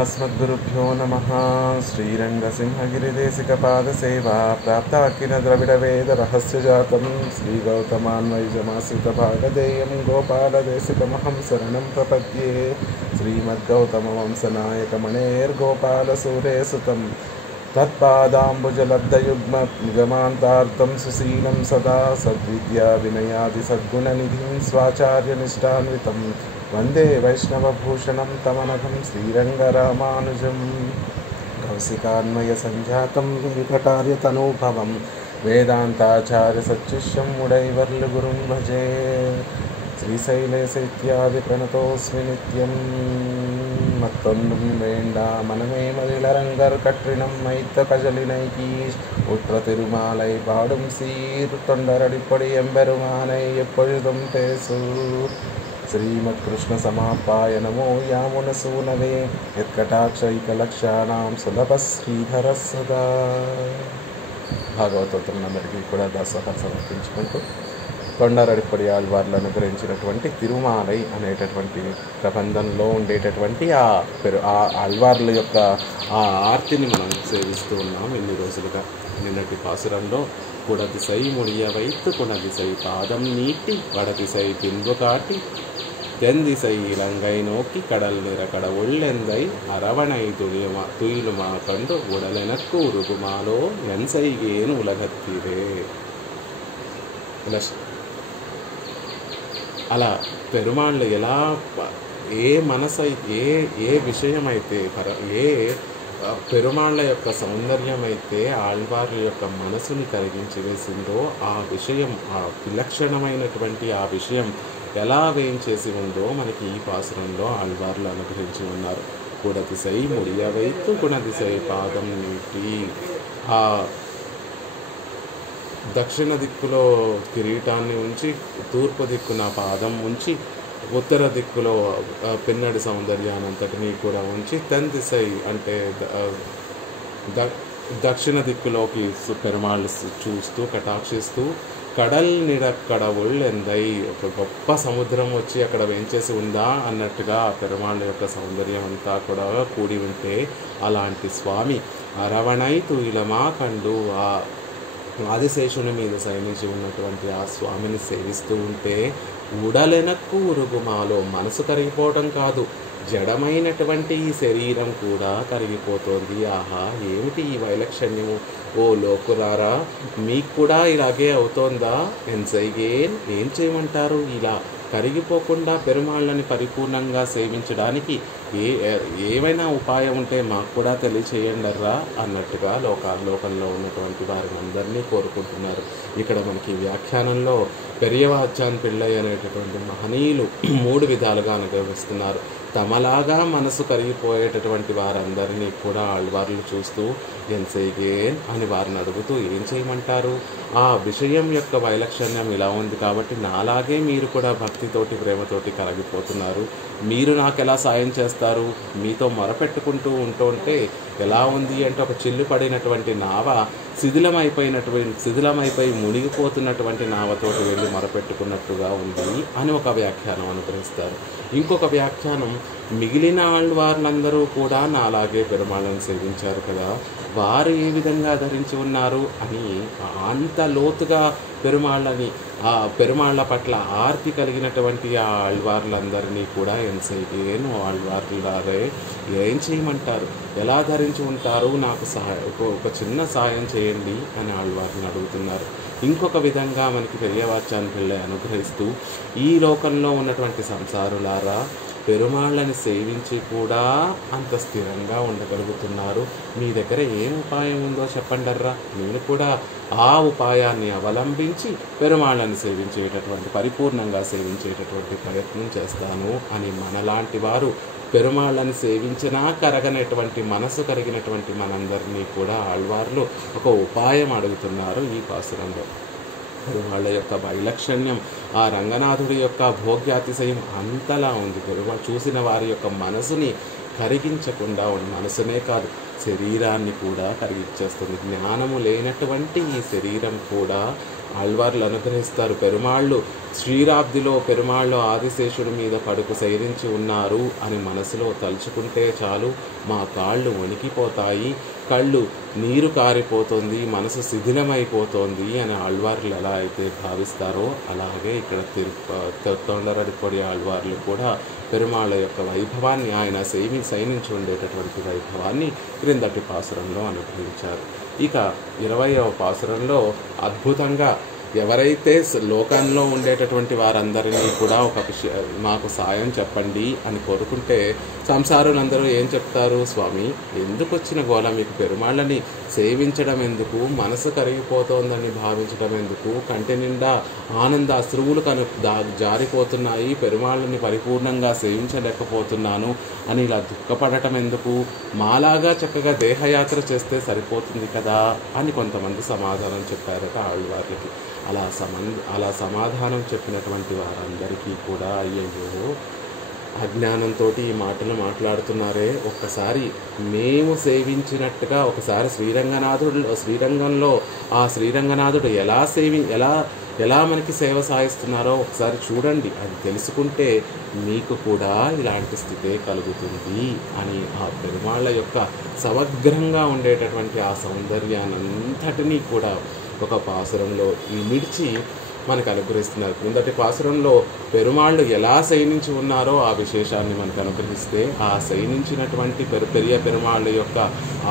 अस्मद्गुरुभ्यो नमः। श्रीरङ्गसिंहगिरिदेशिकपादसेवा प्राप्ताकिल द्रविडवेदरहस्यजातं श्रीगौतमान्वयजमाश्रितभागधेयं गोपालदेशिकमहं शरणं प्रपद्ये। श्रीमद्गौतमवंशनायकमणेर्गोपालसूरेसुतं तत्पादाम्बुजलब्धयुग्मनिगमान्तार्थं सुशीलं सदा सद्विद्याविनयादिसद्गुणनिधिं स्वाचार्यनिष्ठान्वितं वन्दे वैष्णवभूषणं तमनघं श्रीरङ्गरामानुजं। कौशिकान्वयसञ्जातं विकटार्यतनूभवं वेदान्ताचार्यसच्शिष्यं मुडैवर्लुगुरुं भजे। श्रीशैलेशैत्यादिप्रणतोऽस्मि नित्यं मत्तொன்றும் வேண்டாம் மனமே மதிலரங்கர் கற்றினம் மைத்த கஜலினைக்கி உற்ற திருமாலை பாடும் சீர் தொண்டரடிப்படி எம்பெருமானை எப்பொழுதும் பேசூர்। श्रीमत् कृष्ण समापाय नमो यामुनसूनवे यत्कटाक्षैकलक्षाणां सुलभ श्रीधर सदा। భాగవతోత్తములందరికీ కూడా దాసోహాలు సమర్పించుకుంటూ కొండరడిపడి ఆళ్వార్లు అనుగ్రహించినటువంటి తిరుమాలై అనేటటువంటి ప్రబంధంలో ఉండేటటువంటి ఆ ఆళ్వార్ల యొక్క ఆ ఆర్తిని మనం సేవిస్తూ ఉన్నాం ఇన్ని రోజులుగా. నిన్నటి పాసురంలో కుడదిసై ముడియ వైత్తు కుణదిసై పాదం నీటి వడదిసై పిన్వు కాటి தென்திசை இலங்கை நோக்கி கடல் நிற கட உள்ளெந்தை அரவணை துயிலுமா கண்டு உடலெனக்கு உருகுமாலோ என் செய்கேன் உலகத்திலே. అలా పెరుమాళ్ళు ఎలా ఏ ఏ విషయమైతే ఏ పెరుమాళ్ళ యొక్క సౌందర్యం అయితే ఆళ్వార్ల యొక్క మనసుని కరిగించి వేసిందో ఆ విషయం, ఆ విలక్షణమైనటువంటి ఆ విషయం ఎలా వేయించేసి ఉందో మనకి ఈ పాసురంలో ఆళ్వార్లు అనుగ్రహించి ఉన్నారు. కుడదిసై ముడియ వైత్తు గుణదిసై పాదం నీటి, ఆ దక్షిణ దిక్కులో కిరీటాన్ని ఉంచి తూర్పు దిక్కున పాదం ఉంచి ఉత్తర దిక్కులో పిన్నడి సౌందర్యానంతటినీ కూడా ఉంచి తెన్దిసై అంటే దక్షిణ దిక్కులోకి పెరుమాళ్ళు చూస్తూ కటాక్షిస్తూ కడల్ నిడక్కడ ఒళ్ళెందై ఒక గొప్ప సముద్రం వచ్చి అక్కడ వేంచేసి ఉందా అన్నట్టుగా ఆ పెరుమాళ్ళ యొక్క సౌందర్యం అంతా కూడా కూడి ఉంటే అలాంటి స్వామి అరవణై తుయిలమా కండు ఆ ఆదిశేషుని మీద శయనించి ఉన్నటువంటి ఆ స్వామిని సేవిస్తూ ఉంటే ఉడలెనక్కు ఉరుగుమాలో మనసు కరిగిపోవడం కాదు, జడమైనటువంటి ఈ శరీరం కూడా కరిగిపోతోంది. ఆహా, ఏమిటి ఈ వైలక్షణ్యము! ఓ లోకురారా, మీకు కూడా ఇలాగే అవుతోందా? ఎన్సైగేన్, ఏం చేయమంటారు? ఇలా కరిగిపోకుండా పెరుమాళ్ళని పరిపూర్ణంగా సేవించడానికి ఏమైనా ఉపాయం ఉంటే మాకు కూడా తెలియచేయండర్రా అన్నట్టుగా లోకంలో ఉన్నటువంటి వారిని అందరినీ కోరుకుంటున్నారు. ఇక్కడ మనకి వ్యాఖ్యానంలో పెరియవాచాన్ పిళ్ళై అనేటటువంటి మహనీయులు 3 విధాలుగా అనుగ్రహిస్తున్నారు. తమలాగా మనసు కరిగిపోయేటటువంటి వారందరినీ కూడా ఆళ్వార్లు చూస్తూ ఎన్సైగేన్ అని వారిని అడుగుతూ ఏం చేయమంటారు? ఆ విషయం యొక్క వైలక్షణ్యం ఇలా ఉంది కాబట్టి నాలాగే మీరు కూడా భక్తితోటి ప్రేమతోటి కరిగిపోతున్నారు. మీరు నాకు ఎలా సాయం చేస్తారు? మీతో మొరపెట్టుకుంటూ ఉంటుంటే ఎలా ఉంది అంటే ఒక చిల్లు పడినటువంటి నావ శిథిలమైపోయి మునిగిపోతున్నటువంటి నావతోటి వెళ్ళి మొరపెట్టుకున్నట్టుగా ఉంది అని ఒక వ్యాఖ్యానం అనుగ్రహిస్తారు. ఇంకొక వ్యాఖ్యానం మిగిలిన ఆళ్వార్లందరూ కూడా నాలాగే పెరుమాళ్ళని సేవించారు కదా, వారు ఏ విధంగా ధరించి ఉన్నారు అని అంత లోతుగా ఆ పెరుమాళ్ళ పట్ల ఆర్తి కలిగినటువంటి ఆ ఆళ్వార్లందరినీ కూడా ఎన్సైగేను ఆళ్వార్లారే ఏం చేయమంటారు, ఎలా ధరించి ఉంటారు, నాకు ఒక చిన్న సాయం చేయండి అని ఆళ్వార్ని అడుగుతున్నారు. ఇంకొక విధంగా మనకి పెరియవాచాన్ పిళ్ళై అనుగ్రహిస్తూ ఈ లోకంలో ఉన్నటువంటి సంసారులారా, పెరుమాళ్ళని సేవించి కూడా అంత స్థిరంగా ఉండగలుగుతున్నారు. మీ దగ్గర ఏం ఉపాయం ఉందో చెప్పండర్రా, నేను కూడా ఆ ఉపాయాన్ని అవలంబించి పెరుమాళ్ళని పరిపూర్ణంగా సేవించేటటువంటి ప్రయత్నం చేస్తాను అని మనలాంటి వారు పెరుమాళ్ళని సేవించినా కరగనటువంటి మనసు కరిగినటువంటి మనందరినీ కూడా ఆళ్వార్లు ఒక ఉపాయం అడుగుతున్నారు ఈ పాసురంలో. పెరుమాళ్ళ యొక్క వైలక్షణ్యం, ఆ రంగనాథుడి యొక్క భోగ్యాతిశయం అంతలా ఉంది. చూసిన వారి యొక్క మనసుని కరిగించకుండా మనసునే కాదు శరీరాన్ని కూడా కరిగిచ్చేస్తుంది. జ్ఞానము లేనటువంటి ఈ శరీరం కూడా ఆళ్వార్లు అనుగ్రహిస్తారు. పెరుమాళ్ళు శ్రీరాబ్దిలో పెరుమాళ్ళు ఆదిశేషుడి మీద పడుకు శయనించి ఉన్నారు అని మనసులో తలుచుకుంటే చాలు, మా కాళ్ళు వణికిపోతాయి, కళ్ళు నీరు కారిపోతుంది, మనసు శిథిలమైపోతుంది అని ఆళ్వార్లు ఎలా అయితే భావిస్తారో అలాగే ఇక్కడ తొండరడిపొడి ఆళ్వార్లు కూడా పెరుమాళ్ళ యొక్క వైభవాన్ని, ఆయన శయనించి ఉండేటటువంటి వైభవాన్ని క్రిందటి పాసురంలో అనుగ్రహించారు. ఇక 20వ పాసురంలో అద్భుతంగా ఎవరైతే లోకంలో ఉండేటటువంటి వారందరినీ కూడా ఒక మాకు సాయం చెప్పండి అని కోరుకుంటే సంసారులందరూ ఏం చెప్తారు? స్వామి, ఎందుకు వచ్చిన గోల మీకు? పెరుమాళ్ళని సేవించడం ఎందుకు? మనసు కరిగిపోతోందని భావించడం ఎందుకు? కంటి నిండా ఆనంద అశ్రువులు జారిపోతున్నాయి, పెరుమాళ్ళని పరిపూర్ణంగా సేవించలేకపోతున్నాను అని ఇలా దుఃఖపడటం ఎందుకు? మాలాగా చక్కగా దేహయాత్ర చేస్తే సరిపోతుంది కదా అని కొంతమంది సమాధానం చెప్పారట ఆళ్వార్లకి. అలా సమాధానం చెప్పినటువంటి వారందరికీ కూడా అయ్యయ్యో, అజ్ఞానంతో ఈ మాటలు మాట్లాడుతున్నారే, ఒక్కసారి మేము సేవించినట్టుగా ఒకసారి శ్రీరంగంలో ఆ శ్రీరంగనాథుడు ఎలా మనకి సేవ సాయిస్తున్నారో ఒకసారి చూడండి, అది తెలుసుకుంటే మీకు కూడా ఇలాంటి స్థితే కలుగుతుంది అని ఆ పెరుమాళ్ళ యొక్క సమగ్రంగా ఉండేటటువంటి ఆ సౌందర్యానంతటినీ కూడా ఒక పాసురంలో ఇమిడ్చి మనకు అనుగ్రహిస్తున్నారు. క్రిందటి పాసురంలో పెరుమాళ్ళు ఎలా శయనించి ఉన్నారో ఆ విశేషాన్ని మనకు అనుగ్రహిస్తే, ఆ శయనించినటువంటి పెరియ పెరుమాళ్ళ యొక్క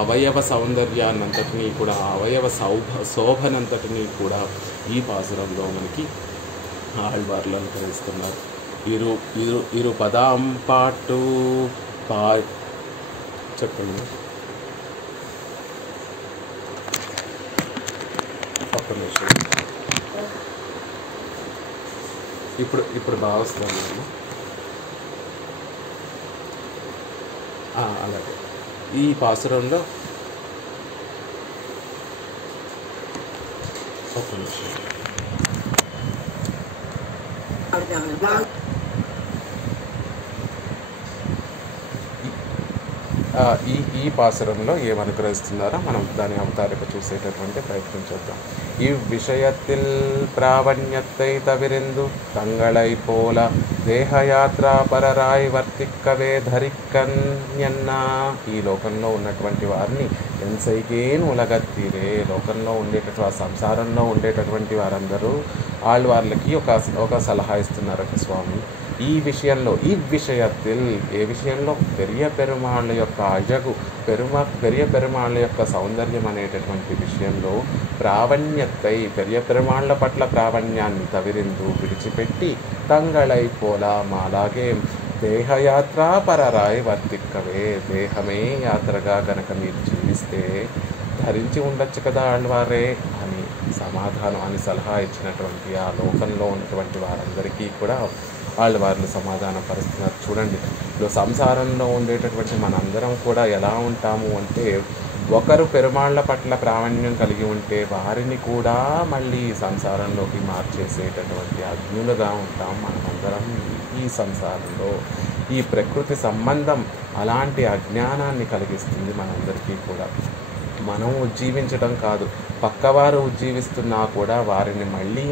అవయవ సౌందర్యాన్నంతటినీ కూడా, అవయవ శోభనంతటినీ కూడా ఈ పాసురంలో మనకి ఆళ్వార్లు అనుగ్రహిస్తున్నారు. ఇరు పదాం పాటు చెప్పండి. ఒక్క నిమిషం. ఇప్పుడు బాగా వస్తున్నాను. అలాగే ఈ పాసురంలో ఒక్క నిమిషం. ఈ పాసురంలో ఏమనుగ్రహిస్తున్నారో మనం దాని అవతారిక చూసేటటువంటి ప్రయత్నం చేద్దాం. இவ்விஷயத்தில் பிராவண்யத்தை தவிர்ந்து தங்களை போல దేహయాత్రా పరరాయి వర్తిక్కవే ధరిక్కన్యన్నా. ఈ లోకంలో ఉన్నటువంటి వారిని ఎంతైకేను ఉలగత్తిరే. లోకంలో ఉండేటటువంటి సంసారంలో ఉండేటటువంటి వారందరూ ఆళ్వార్లకి ఒక సలహా ఇస్తున్నారట స్వామి. ఈ విషయంలో ఏ విషయంలో? పెరియ పెరుమాళ్ళ యొక్క అజగు పెరియ పెరుమాళ్ళ యొక్క సౌందర్యం అనేటటువంటి విషయంలో ప్రావణ్యత్తై పెరియ పెరుమాళ్ళ పట్ల ప్రావణ్యాన్ని తవిరిందు విడిచిపెట్టి తంగళైపోలా మాలాగే దేహయాత్ర పరరాయి వర్తిక్కవే. దేహమే యాత్రగా గనక మీరు జీవిస్తే ధరించి ఉండొచ్చు కదా ఆళ్వారే అని సలహా ఇచ్చినటువంటి ఆ లోకంలో ఉన్నటువంటి వారందరికీ కూడా ఆళ్వార్లు సమాధాన పరుస్తున్నారు. చూడండి, ఇప్పుడు సంసారంలో ఉండేటటువంటి మనందరం కూడా ఎలా ఉంటాము అంటే, ఒకరు పెరుమాళ్ళ పట్ల ప్రావణ్యం కలిగి ఉంటే వారిని కూడా మళ్ళీ సంసారంలోకి మార్చేసేటటువంటి అజ్ఞులుగా ఉంటాం మనమందరం. ఈ సంసారంలో ఈ ప్రకృతి సంబంధం అలాంటి అజ్ఞానాన్ని కలిగిస్తుంది మనందరికీ కూడా. మనం ఉజ్జీవించడం కాదు, పక్కవారు ఉజ్జీవిస్తున్నా కూడా వారిని మళ్ళీ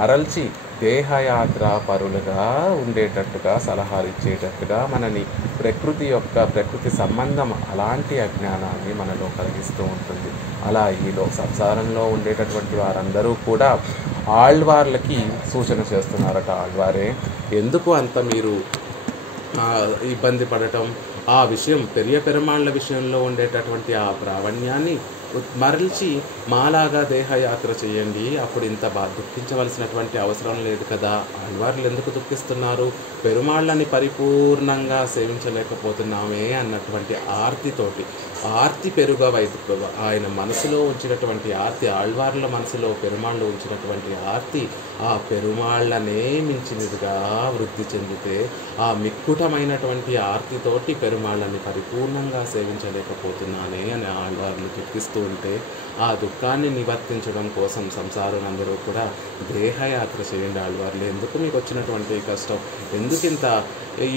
మరల్చి దేహయాత్ర పరులుగా ఉండేటట్టుగా సలహాలు ఇచ్చేటట్టుగా మనని ప్రకృతి సంబంధం అలాంటి అజ్ఞానాన్ని మనలో కలిగిస్తూ ఉంటుంది. అలా ఈలో సంసారంలో ఉండేటటువంటి వారందరూ కూడా ఆళ్వార్లకి సూచన చేస్తున్నారట. ఆళ్వారే, ఎందుకు అంత మీరు ఇబ్బంది పడటం? ఆ విషయం పెరియ పెరుమాళ్ళ విషయంలో ఉండేటటువంటి ఆ ప్రావణ్యాన్ని మరల్చి మాలాగా దేహయాత్ర చేయండి, అప్పుడు ఇంత దుఃఖించవలసినటువంటి అవసరం లేదు కదా. ఆళ్వార్లు ఎందుకు దుఃఖిస్తున్నారు? పెరుమాళ్ళని పరిపూర్ణంగా సేవించలేకపోతున్నామే అన్నటువంటి ఆర్తి ఆయన మనసులో ఉంచినటువంటి ఆర్తి, ఆళ్వార్ల మనసులో పెరుమాళ్ళు ఉంచినటువంటి ఆర్తి ఆ పెరుమాళ్ళనే మించినదిగా వృద్ధి చెందితే ఆ మిక్కుటమైనటువంటి ఆర్తితోటి పెరుమాళ్ళని పరిపూర్ణంగా సేవించలేకపోతున్నానే అని ఆళ్వార్లు దుఃఖిస్తూ అనుభవిస్తూ ఉంటే ఆ దుఃఖాన్ని నివర్తించడం కోసం సంసారులందరూ కూడా దేహయాత్ర చేయండి ఆళ్వార్లు. ఎందుకు మీకు వచ్చినటువంటి కష్టం, ఎందుకింత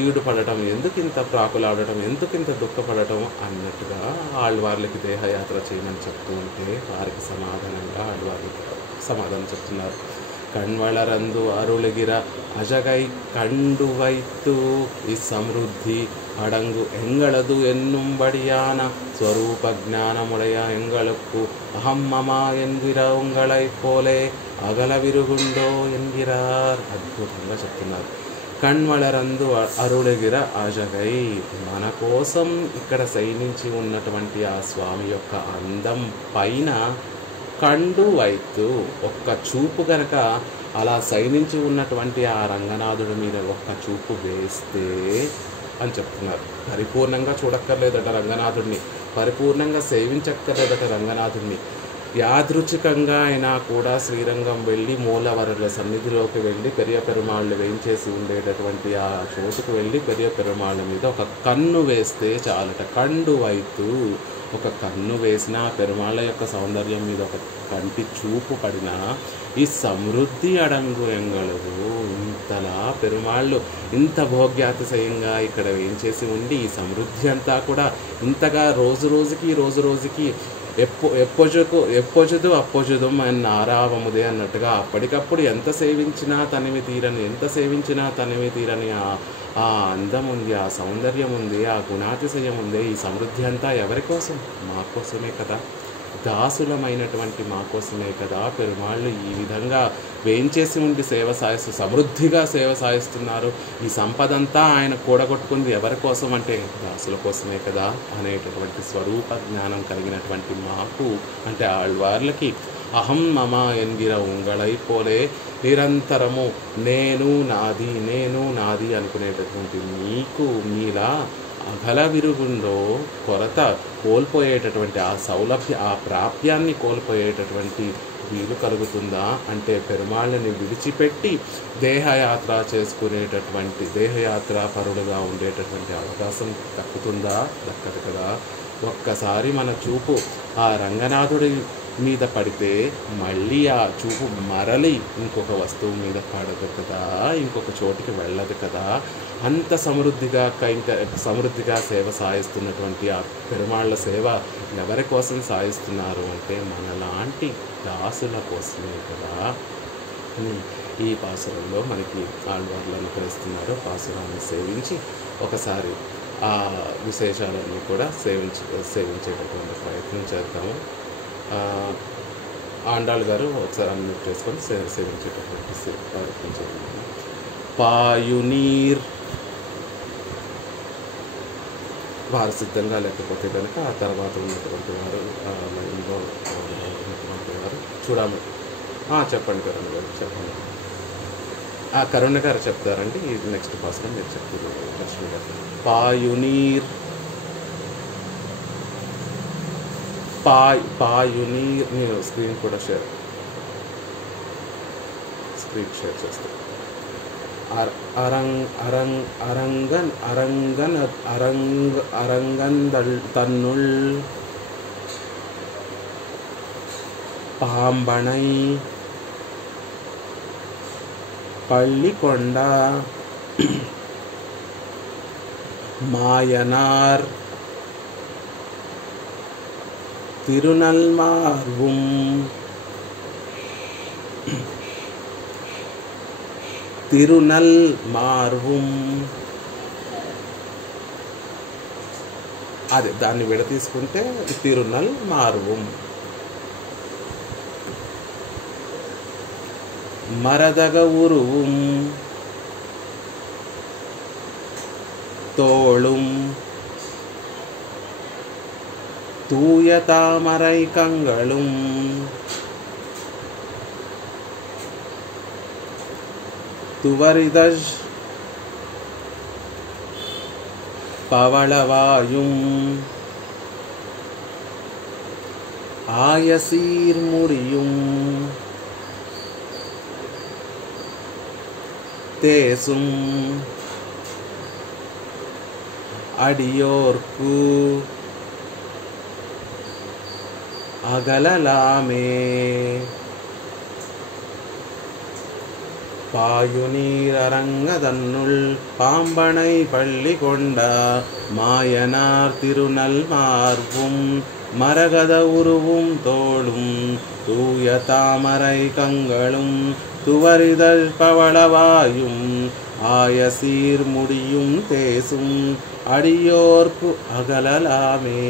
ఈడు పడటం, ఎందుకింత ప్రాకులాడటం, ఎందుకింత దుఃఖపడటం అన్నట్టుగా ఆళ్వార్లకి దేహయాత్ర చేయమని చెప్తూ ఉంటే వారికి సమాధానంగా ఆళ్వార్లు సమాధానం చెప్తున్నారు. కణ్వళరందు అరుళగిర అజగై కండు వైత్తు ఈ సమృద్ధి అడంగు ఎంగళదు ఎన్నుంబడియాన స్వరూప జ్ఞానముడయ ఎంగళకు అహం మమ ఎన్గిర ఉంగళై పోలే అగల విరుగుండో ఎన్గిరార్. అద్భుతంగా చెప్తున్నారు. కణ్వళరందు అరుళగిర అజగై, మన కోసం ఇక్కడ శయనించి ఉన్నటువంటి ఆ స్వామి యొక్క అందం పైన కండు వైత్తు, ఒక్క చూపు కనుక అలా శయనించి ఉన్నటువంటి ఆ రంగనాథుడి మీద ఒక్క చూపు వేస్తే అని చెప్తున్నారు. పరిపూర్ణంగా చూడక్కర్లేదట రంగనాథుడిని, పరిపూర్ణంగా సేవించక్కర్లేదట రంగనాథుడిని. యాదృచ్ఛికంగా అయినా కూడా శ్రీరంగం వెళ్ళి మూలవరుల సన్నిధిలోకి వెళ్ళి పెరియ పెరుమాళ్ళు వేయించేసి ఉండేటటువంటి ఆ చోటుకు వెళ్ళి పెరియ పెరుమాళ్ళ మీద ఒక కన్ను వేస్తే చాలట. కండు వైతు, ఒక కన్ను వేసిన పెరుమాళ్ళ యొక్క సౌందర్యం మీద ఒక కంటి చూపు పడినా ఈ సమృద్ధి అడంగు ఎంగళదు. ఇంతలా పెరుమాళ్ళు ఇంత భోగ్యాతిశయంగా ఇక్కడ వేయించేసి ఉండి ఈ సమృద్ధి అంతా కూడా ఇంతగా రోజు రోజుకి ఎప్పొజుదు అప్పొజుదు అని ఆరావముదే అన్నట్టుగా అప్పటికప్పుడు ఎంత సేవించినా తనివి తీరని ఆ అందం ఉంది, ఆ సౌందర్యం ఉంది, ఆ గుణాతిశయం ఉంది. ఈ సమృద్ధి అంతా ఎవరి కోసం? మా కోసమే కదా, దాసులమైనటువంటి మా కోసమే కదా పెరుమాళ్ళు ఈ విధంగా వేయించేసి ఉండి సమృద్ధిగా సేవ సాయిస్తున్నారు. ఈ సంపదంతా ఆయన కూడగొట్టుకుంది ఎవరి కోసం అంటే దాసుల కోసమే కదా అనేటటువంటి స్వరూప జ్ఞానం కలిగినటువంటి మాకు అంటే ఆళ్వార్లకి అహం మమ ఎన్గిర ఉంగళై పోలే నిరంతరము నేను నాది అనుకునేటటువంటి మీకు మీలా అగల విరుగుండో కొరత కోల్పోయేటటువంటి ఆ సౌలభ్య ఆ ప్రాప్యాన్ని కోల్పోయేటటువంటి వీలు కలుగుతుందా అంటే పెరుమాళ్ళని విడిచిపెట్టి దేహయాత్ర చేసుకునేటటువంటి దేహయాత్ర పరుడుగా ఉండేటటువంటి అవకాశం దక్కుతుందా? దక్కదు కదా. ఒక్కసారి మన చూపు ఆ రంగనాథుడి మీద పడితే మళ్ళీ ఆ చూపు మరలి ఇంకొక వస్తువు మీద పడదు కదా, ఇంకొక చోటికి వెళ్ళదు కదా. అంత సమృద్ధిగా సేవ సాయిస్తున్నటువంటి ఆ పెరుమాళ్ళ సేవ ఎవరి కోసం సాయిస్తున్నారు అంటే మనలాంటి దాసుల కోసమే కదా అని ఈ పాసురంలో మనకి ఆళ్వార్లు అనుకరిస్తున్నారు. పాసురాన్ని సేవించి ఒకసారి ఆ విశేషాలన్నీ కూడా సేవించేటటువంటి ప్రయత్నం చేద్దాము. ఆండాళ్ గారు ఒకసారి అన్మ్యూట్ చేసుకొని సేవించేటటువంటి ప్రయత్నం చేద్దాము. పాయునీర్ వారు సిద్ధంగా లేకపోతే కనుక ఆ తర్వాత ఉన్నటువంటి వారు లైన్లో ఉన్నటువంటి వారు చూడాలి. చెప్పండి కరుణ గారు, చెప్పండి. కరుణ గారు చెప్తారండి. ఇది నెక్స్ట్ పాసురం మీరు చెప్తున్నారు లక్ష్మి గారు. పాయునీర్ పాయునీర్ నేను స్క్రీన్ షేర్ చేస్తాను. தன்னுள் பாம்பனை பள்ளிகொண்ட மாயனார் திருநல்மார்வும் అదే దాన్ని విడతీసుకుంటే తిరునల్ మార్వం మరదగ ఉరుவும் தோளும் தூய தாமரை கங்களும் துவரிதஜ் பவளவாயும் ஆயசீர் முடியும் தேசும் அடியோர்க்கு அகலலாமே. பாயுநீர் அரங்கதன்னுள் பாம்பனை பள்ளி கொண்ட மாயனார் திருநல் மார்பும் மரகத உருவும் தோளும் தூய தாமரை கங்களும் துவரிதழ் பவளவாயும் ஆய சீர் முடியும் தேசும் అడియోర్కు అగలలామే.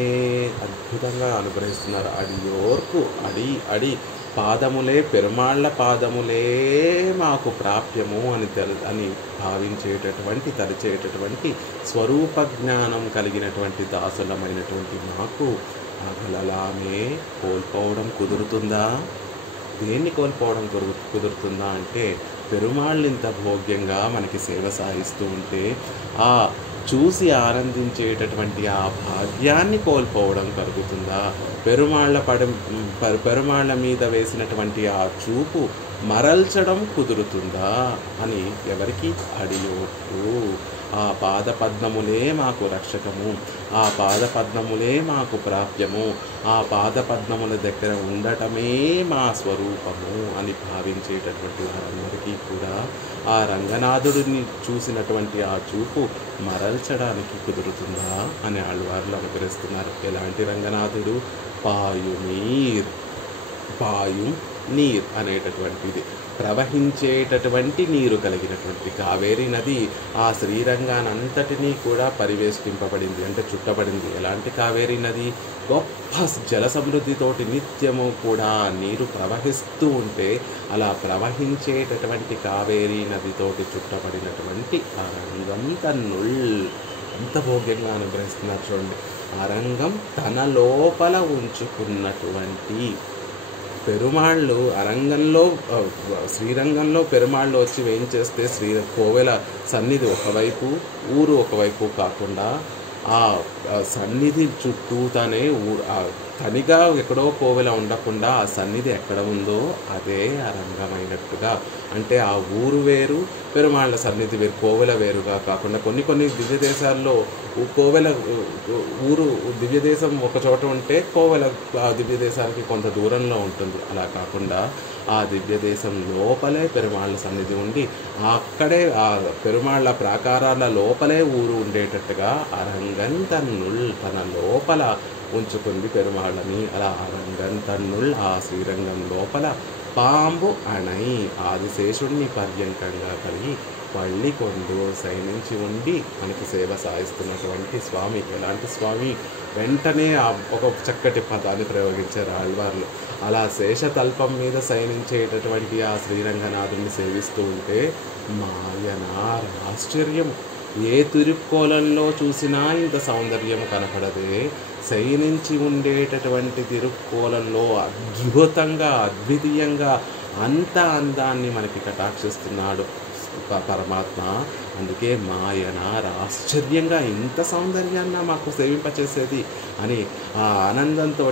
అద్భుతంగా అనుగ్రహిస్తున్నారు. అడియోర్కు అడి పాదములే, పెరుమాళ్ళ పాదములే మాకు ప్రాప్యము అని భావించేటటువంటి, తలిచేటటువంటి స్వరూప జ్ఞానం కలిగినటువంటి దాసులమైనటువంటి మాకు అగలలామే కోల్పోవడం కుదురుతుందా? దేన్ని కోల్పోవడం కుదురుతుందా అంటే, పెరుమాళ్ళు ఇంత భోగ్యంగా మనకి సేవ సాగిస్తూ ఉంటే ఆ చూసి ఆనందించేటటువంటి ఆ భాగ్యాన్ని కోల్పోవడం కలుగుతుందా? పెరుమాళ్ళ మీద వేసినటువంటి ఆ చూపు మరల్చడం కుదురుతుందా అని ఎవరికి? అడియోర్కు. ఆ పాదపద్మములే మాకు రక్షకము, ఆ పాదపద్మములే మాకు ప్రాప్యము, ఆ పాదపద్మముల దగ్గర ఉండటమే మా స్వరూపము అని భావించేటటువంటి వారందరికీ కూడా ఆ రంగనాథుడిని చూసినటువంటి ఆ చూపు మరల్చడానికి కుదురుతుందా అని ఆళ్వార్లు అనుగ్రహిస్తున్నారు. ఎలాంటి రంగనాథుడు? పాయు నీర్ అనేటటువంటిది ప్రవహించేటటువంటి నీరు కలిగినటువంటి కావేరీ నది ఆ శ్రీరంగానంతటినీ కూడా పరివేష్టింపబడింది, అంటే చుట్టబడింది. ఎలాంటి కావేరీ నది? గొప్ప జల సమృద్ధితోటి నిత్యము కూడా నీరు ప్రవహిస్తూ ఉంటే అలా ప్రవహించేటటువంటి కావేరీ నదితోటి చుట్టబడినటువంటి ఆ రంగం తన్నుల్ ఎంత భోగ్యంగా అనుగ్రహిస్తున్నారు చూడండి. ఆ రంగం తన లోపల ఉంచుకున్నటువంటి పెరుమాళ్ళు అరంగంలో, శ్రీరంగంలో పెరుమాళ్ళు వచ్చి వేయించేస్తే కోవెల సన్నిధి ఒకవైపు, ఊరు ఒకవైపు కాకుండా ఆ సన్నిధి చుట్టూతానే తనిగా ఎక్కడో కోవెల ఉండకుండా ఆ సన్నిధి ఎక్కడ ఉందో అదే ఆ రంగమైనట్టుగా, అంటే ఆ ఊరు వేరు, పెరుమాళ్ళ సన్నిధి వేరు, కోవెల వేరుగా కాకుండా కొన్ని దివ్య దేశాల్లో కోవెల ఊరు దివ్య దేశం ఒక చోట ఉంటే కోవెల ఆ దివ్య దేశానికి కొంత దూరంలో ఉంటుంది. అలా కాకుండా ఆ దివ్య దేశం లోపలే పెరుమాళ్ళ సన్నిధి ఉండి అక్కడే ఆ పెరుమాళ్ళ ప్రాకారాల లోపలే ఊరు ఉండేటట్టుగా అరంగంతన్నుల్ తన లోపల ఉంచుకుంది పెరుమాళ్ళని. అలా అరంగంతన్నుల్ ఆ శ్రీరంగం లోపల పాంబు అణై ఆదిశేషుణ్ణి పర్యంకంగా కలిగి పళ్ళికొండు శయనించి ఉండి మనకి సేవ సాగిస్తున్నటువంటి స్వామి. ఎలాంటి స్వామి? వెంటనే ఒక చక్కటి పదాన్ని ప్రయోగించారు ఆళ్వార్లు. అలా శేషతల్పం మీద శయనించేటటువంటి ఆ శ్రీరంగనాథుని సేవిస్తూ ఉంటే మాయనార్ ఆశ్చర్యం. ఏ తిరుక్కోలంలో చూసినా ఇంత సౌందర్యం కనపడదే, శయనించి ఉండేటటువంటి తిరుక్కోలంలో అద్భుతంగా, అద్వితీయంగా అంత అందాన్ని మనకి కటాక్షిస్తున్నాడు పరమాత్మ. అందుకే మాయనార్ ఆశ్చర్యంగా ఇంత సౌందర్యాన్న మాకు సేవింపచేసేది అని ఆ ఆనందంతో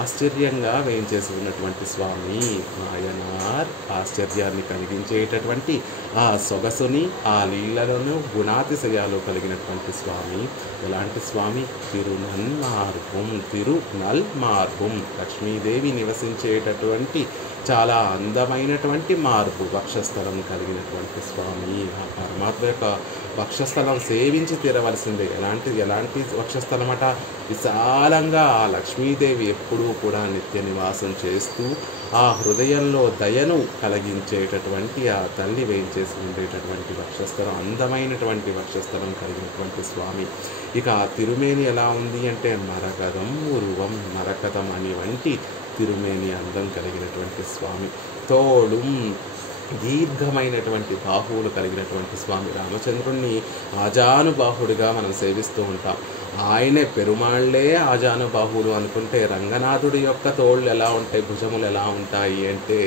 ఆశ్చర్యంగా వేయించేసి ఉన్నటువంటి స్వామి మాయనార్. ఆశ్చర్యాన్ని కలిగించేటటువంటి ఆ సొగసుని, ఆ లీలలను, గుణాతిశయాలు కలిగినటువంటి స్వామి. ఎలాంటి స్వామి? తిరునల్ మార్గం, లక్ష్మీదేవి నివసించేటటువంటి చాలా అందమైనటువంటి మార్పు, వక్షస్థలం కలిగినటువంటి స్వామి. ఆ పరమాత్మ యొక్క వక్షస్థలం సేవించి తీరవలసిందే. ఎలాంటి వక్షస్థలం అట? విశాలంగా ఆ లక్ష్మీదేవి ఎప్పుడూ కూడా నిత్య నివాసం చేస్తూ ఆ హృదయంలో దయను కలిగించేటటువంటి ఆ తల్లి వేయించేసి ఉండేటటువంటి వక్షస్థలం, అందమైనటువంటి వక్షస్థలం కలిగినటువంటి స్వామి. ఇక ఆ తిరుమేని ఎలా ఉంది అంటే మరకదం ఉరువం, మరకదం అని వంటి తిరుమేని అందం కలిగినటువంటి స్వామి. తోడు దీర్ఘమైనటువంటి బాహువులు కలిగినటువంటి స్వామి. రామచంద్రుణ్ణి ఆజానుబాహుడిగా మనం సేవిస్తూ ఉంటాం. ఆయనే పెరుమాళ్లే ఆజానుబాహుడు అనుకుంటే రంగనాథుడి యొక్క తోళ్ళు ఎలా ఉంటాయి, భుజములు ఎలా ఉంటాయి అంటే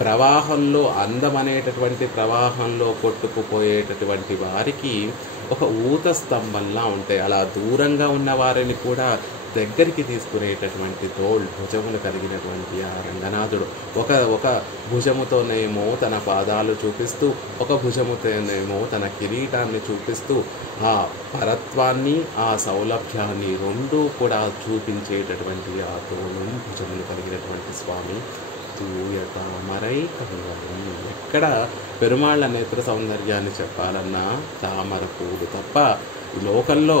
ప్రవాహంలో, అందమనేటటువంటి ప్రవాహంలో కొట్టుకుపోయేటటువంటి వారికి ఒక ఊత స్తంభంలా ఉంటాయి. అలా దూరంగా ఉన్న వారిని కూడా దగ్గరికి తీసుకునేటటువంటి భుజములు కలిగినటువంటి ఆ రంగనాథుడు ఒక భుజముతోనేమో తన పాదాలు చూపిస్తూ, ఒక భుజముతోనేమో తన కిరీటాన్ని చూపిస్తూ ఆ పరత్వాన్ని, ఆ సౌలభ్యాన్ని రెండూ కూడా చూపించేటటువంటి ఆ భుజములు కలిగినటువంటి స్వామి తూయ తామరై కంగళం. ఎక్కడ పెరుమాళ్ళ నేత్ర సౌందర్యాన్ని చెప్పాలన్నా తామర పూలు తప్ప ఈ లోకంలో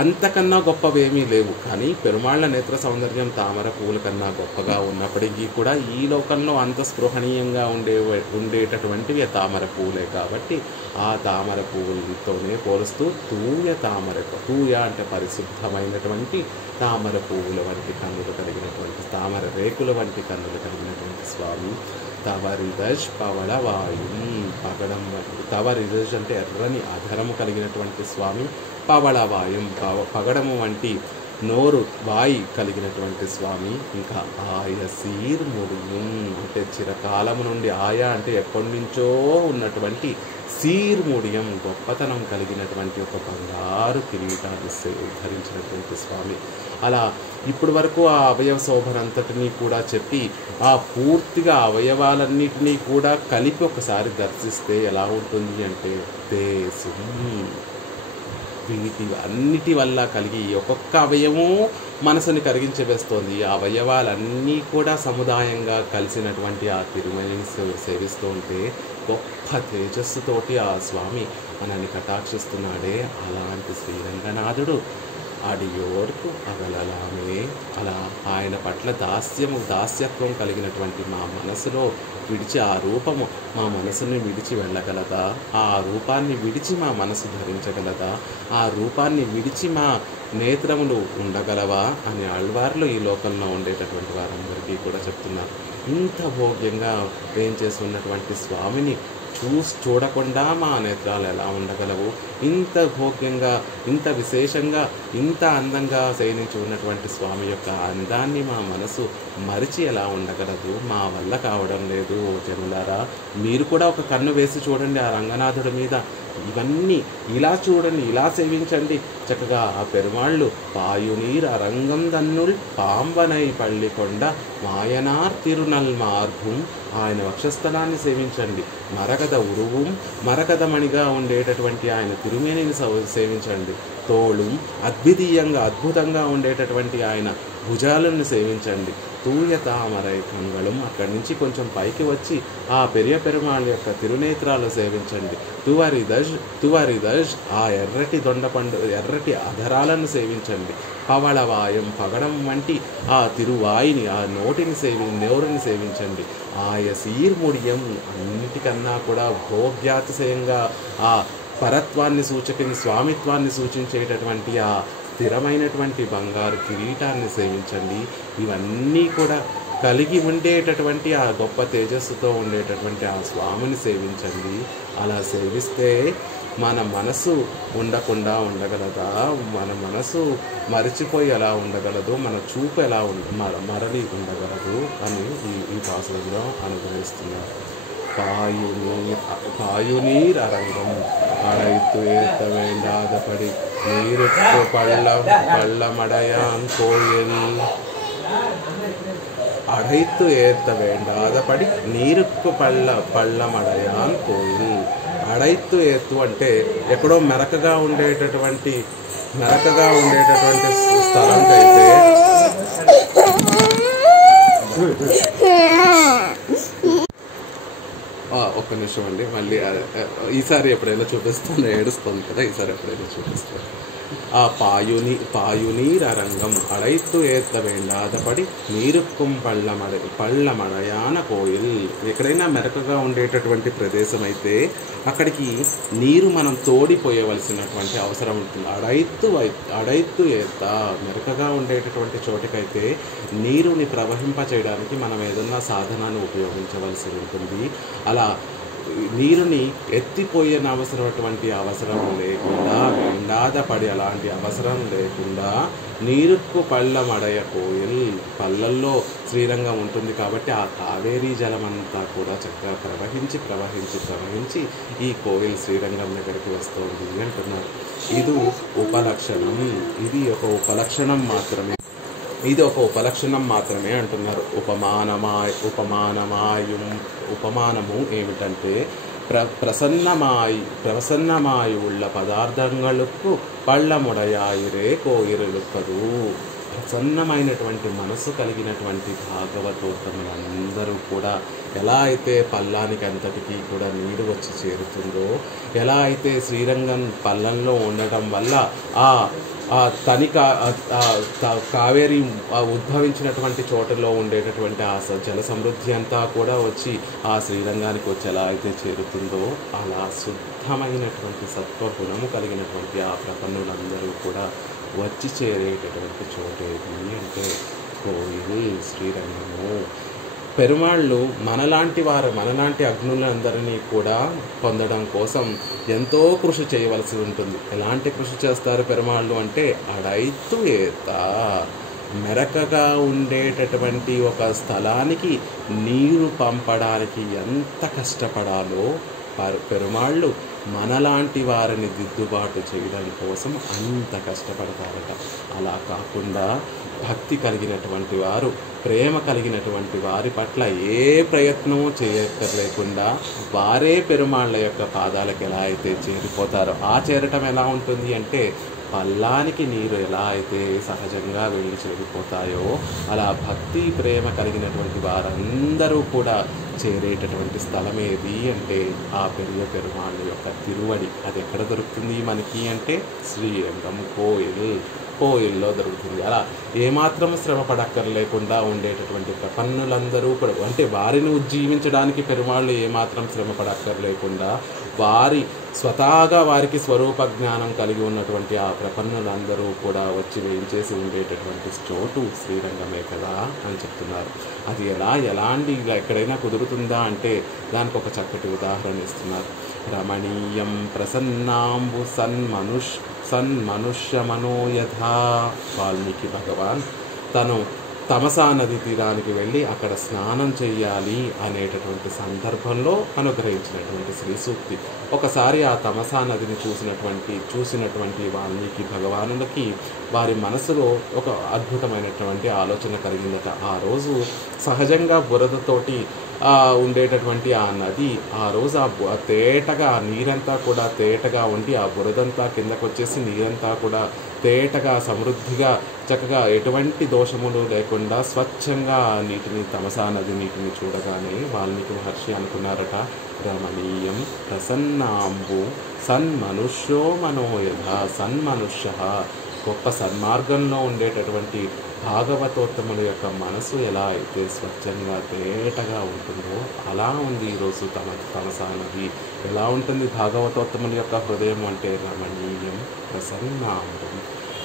అంతకన్నా గొప్పవేమీ లేవు. కానీ పెరుమాళ్ళ నేత్ర సౌందర్యం తామర పువ్వుల కన్నా గొప్పగా ఉన్నప్పటికీ కూడా ఈ లోకంలో అంత స్పృహణీయంగా ఉండేటటువంటివి తామర పువ్వులే. కాబట్టి ఆ తామర పువ్వులతోనే పోలుస్తూ తూయ అంటే పరిశుద్ధమైనటువంటి తామర పువ్వుల వంటి కన్నులు కలిగినటువంటి, తామర రేకుల వంటి కన్నులు కలిగినటువంటి స్వామి తవరిదజ్ పవళవాయుం. తవరిదజ్ అంటే ఎర్రని అధరము కలిగినటువంటి స్వామి, పవళవాయుం పగడము వంటి నోరు వాయి కలిగినటువంటి స్వామి. ఇంకా ఆయసీర్ ముడియం అంటే చిరకాలము నుండి, ఆయా అంటే ఎప్పటి నుంచో ఉన్నటువంటి, సీర్ ముడియం గొప్పతనం కలిగినటువంటి ఒక బంగారు కిరీటాన్ని ధరించినటువంటి స్వామి. అలా ఇప్పటి వరకు ఆ అవయవ శోభనంతటినీ కూడా చెప్పి ఆ పూర్తిగా అవయవాలన్నిటినీ కూడా కలిపి ఒకసారి దర్శిస్తే ఎలా ఉంటుంది అంటే దేశం వీటి అన్నిటి వల్ల కలిగి ఒక్కొక్క అవయవము మనసుని కరిగించవేస్తోంది. ఆ అవయవాలన్నీ కూడా సముదాయంగా కలిసినటువంటి ఆ తిరుమలని సేవిస్తూ ఉంటే గొప్ప తేజస్సుతోటి ఆ స్వామి మనల్ని కటాక్షిస్తున్నాడే. అలాంటి శ్రీరంగనాథుడు అడియోర్కు అగలలామే. అలా ఆయన పట్ల దాస్యత్వం కలిగినటువంటి మా మనసులో విడిచి ఆ రూపము మా మనసుని విడిచి వెళ్ళగలదా? ఆ రూపాన్ని విడిచి మా మనసు ధరించగలదా? ఆ రూపాన్ని విడిచి మా నేత్రములు ఉండగలవా అని ఆళ్వార్లు ఈ లోకంలో ఉండేటటువంటి వారందరికీ కూడా చెప్తున్నారు. ఇంత భోగ్యంగా ఏం చేస్తున్నటువంటి స్వామిని చూడకుండా మా నేత్రాలు ఎలా ఉండగలవు? ఇంత భోగ్యంగా, ఇంత విశేషంగా, ఇంత అందంగా శయనించి ఉన్నటువంటి స్వామి యొక్క అందాన్ని మా మనసు మరిచి ఎలా ఉండగలదు? మా వల్ల కావడం లేదు. జనులారా, మీరు కూడా ఒక కన్ను వేసి చూడండి ఆ రంగనాథుడి మీద. ఇవన్నీ ఇలా చూడండి, ఇలా సేవించండి. చక్కగా ఆ పెరుమాళ్ళు పాయునీర్ అరంగం దన్నుల్ పాంబనై పళ్ళికొండ మాయనార్ తిరునల్ మార్గం. ఆయన వక్షస్థలాన్ని సేవించండి. మరకద ఉరువం మరకదమణిగా ఉండేటటువంటి ఆయన తిరుమేనిని సేవించండి. తోళు అద్భుతంగా ఉండేటటువంటి ఆయన భుజాలను సేవించండి. తూయ తామరై కంగళం. అక్కడి నుంచి కొంచెం పైకి వచ్చి ఆ పెరుమాళ్ యొక్క తిరునేత్రాలు సేవించండి. తువరిదజ్ ఆ ఎర్రటి అధరాలను సేవించండి. పవళవాయం పగడం వంటి ఆ తిరువాయిని, ఆ నోరుని సేవించండి. ఆయసీర్ముడియం అన్నిటికన్నా కూడా భోగ్యాతిశయంగా ఆ పరత్వాన్ని స్వామిత్వాన్ని సూచించేటటువంటి ఆ స్థిరమైనటువంటి బంగారు కిరీటాన్ని సేవించండి. ఇవన్నీ కూడా కలిగి ఉండేటటువంటి ఆ గొప్ప తేజస్సుతో ఉండేటటువంటి ఆ స్వామిని సేవించండి. అలా సేవిస్తే మన మనసు ఉండకుండా ఉండగలదా? మన మనసు మరిచిపోయి ఎలా ఉండగలదు? మన చూపు ఎలా మరలి ఉండగలదు అని ఈ పాసులలో అనుగ్రహిస్తున్నారు. பாயுநீர் அரங்கம் அடைத்து ஏத்த வேண்டாதபடி நீருக்கு பள்ளமடையான் கோயில். అడైతు ఏత్త వేండాదపడి నీరుకు పళ్ళమడయాన్ కోయిల్. అడైతు ఏత్తు అంటే ఎక్కడో మెరకగా ఉండేటటువంటి స్థలంకైతే ఒక్క నిమిషం అండి, మళ్ళీ ఈసారి ఎప్పుడైనా చూపిస్తాను. ఏడుస్తుంది కదా, ఈసారి ఎప్పుడైనా చూపిస్తాను. ఆ పాయునీర్ అరంగం అడైతు ఏత్త వేండాదపడి నీరుక్కుం పళ్ళమడయాన కోయిల్. ఎక్కడైనా మెరకగా ఉండేటటువంటి ప్రదేశం అయితే అక్కడికి నీరు మనం తోడిపోయవలసినటువంటి అవసరం ఉంటుంది. అడైతు ఏత్త మెరకగా ఉండేటటువంటి చోటికైతే నీరుని ప్రవహింప చేయడానికి మనం ఏదన్నా సాధనాన్ని ఉపయోగించవలసి ఉంటుంది. అలా నీరుని ఎత్తిపోయనవసరమైనటువంటి అవసరం లేకుండా, వెండాద పడి అలాంటి అవసరం లేకుండా నీరుకు పళ్ళమడయ కోయిల్, పళ్ళల్లో శ్రీరంగం ఉంటుంది కాబట్టి ఆ కావేరీ జలమంతా కూడా చక్కగా ప్రవహించి ఈ కోయిల్ శ్రీరంగం దగ్గరికి వస్తుంది అంటున్నారు. ఇది ఉపలక్షణం, ఇది ఒక ఉపలక్షణం మాత్రమే అంటున్నారు. ఉపమానము ఏమిటంటే ప్రసన్నమాయి ఉళ్ళ పదార్థங்களுக்கு పళ్ళముడయాయిరే కోయిరులుక్కదు. ప్రసన్నమైనటువంటి మనసు కలిగినటువంటి భాగవతోత్తములందరూ కూడా ఎలా అయితే పల్లానికి అంతటికీ కూడా నీరు వచ్చి చేరుతుందో, ఎలా అయితే శ్రీరంగం పల్లంలో ఉండటం వల్ల కావేరి ఉద్భవించినటువంటి చోటలో ఉండేటటువంటి ఆ జల సమృద్ధి అంతా కూడా వచ్చి ఆ శ్రీరంగానికి వచ్చి ఎలా అయితే చేరుతుందో, అలా శుద్ధమైనటువంటి సత్వగుణము కలిగినటువంటి ఆ ప్రపన్నులందరూ కూడా వచ్చి చేరేటటువంటి చోటేది అంటే కోయిల్ శ్రీరంగము. పెరుమాళ్ళు మనలాంటి అగ్నులందరినీ కూడా పొందడం కోసం ఎంతో కృషి చేయవలసి ఉంటుంది. ఎలాంటి కృషి చేస్తారు పెరుమాళ్ళు అంటే, అడైతు ఏత, మెరకగా ఉండేటటువంటి ఒక స్థలానికి నీరు పంపడానికి ఎంత కష్టపడాలో పెరుమాళ్ళు మనలాంటి వారిని దిద్దుబాటు చేయడం కోసం అంత కష్టపడతారట. అలా కాకుండా భక్తి కలిగినటువంటి వారు, ప్రేమ కలిగినటువంటి వారి పట్ల ఏ ప్రయత్నము చేయక్కర్లేకుండా వారే పెరుమాళ్ళ యొక్క పాదాలకు ఎలా అయితే చేరిపోతారో, ఆ చేరటం ఎలా ఉంటుంది అంటే, పల్లానికి నీరు ఎలా అయితే సహజంగా వెళ్ళి చేరిపోతాయో అలా భక్తి ప్రేమ కలిగినటువంటి వారందరూ కూడా చేరేటటువంటి స్థలం ఏది అంటే ఆ పెరుమాళ్ళ యొక్క తిరువడి. అది ఎక్కడ దొరుకుతుంది మనకి అంటే శ్రీరంగం కోయిల్లో దొరుకుతుంది. అలా ఏమాత్రం శ్రమ పడక్కర్లేకుండా ఉండేటటువంటి ప్రపన్నులందరూ కూడా, అంటే వారిని ఉజ్జీవించడానికి పెరుమాళ్ళు ఏమాత్రం శ్రమ పడక్కర్లేకుండా వారి స్వతహాగా వారికి స్వరూప జ్ఞానం కలిగి ఉన్నటువంటి ఆ ప్రపన్నులందరూ కూడా వచ్చి వేయించేసి ఉండేటటువంటి చోటు శ్రీరంగమే కదా అని చెప్తున్నారు. అది ఎలాంటి ఎక్కడైనా కుదురుతుందా అంటే దానికి ఒక చక్కటి ఉదాహరణ ఇస్తున్నారు. రమణీయం ప్రసన్నాంబు సన్మనుష్యమనో యథా. వాల్మీకి భగవాన్ తను తమసా నది తీరానికి వెళ్ళి అక్కడ స్నానం చెయ్యాలి అనేటటువంటి సందర్భంలో అనుగ్రహించినటువంటి శ్రీ సూక్తి. ఒకసారి ఆ తమసా నదిని చూసినటువంటి వాల్మీకి భగవానులకి వారి మనసులో ఒక అద్భుతమైనటువంటి ఆలోచన కలిగిందట. ఆ రోజు సహజంగా బురదతోటి ఉండేటటువంటి ఆ నది ఆ రోజు తేటగా నీరంతా కూడా తేటగా ఉండి ఆ బురదంతా కిందకు వచ్చేసి నీరంతా కూడా తేటగా సమృద్ధిగా చక్కగా ఎటువంటి దోషములు లేకుండా స్వచ్ఛంగా తమసా నది నీటిని చూడగానే వాల్మీకి మహర్షి అనుకున్నారట, రమణీయం ప్రసన్నాంబు సన్మనుష్యో మనోయథ. సన్మనుష్య, గొప్ప సన్మార్గంలో ఉండేటటువంటి భాగవతోత్తముల యొక్క మనసు ఎలా అయితే స్వచ్ఛంగా తేటగా ఉంటుందో అలా ఉంది ఈరోజు తమసా నది. ఎలా ఉంటుంది భాగవతోత్తముల యొక్క హృదయం అంటే రమణీయం ప్రసన్నాంబు,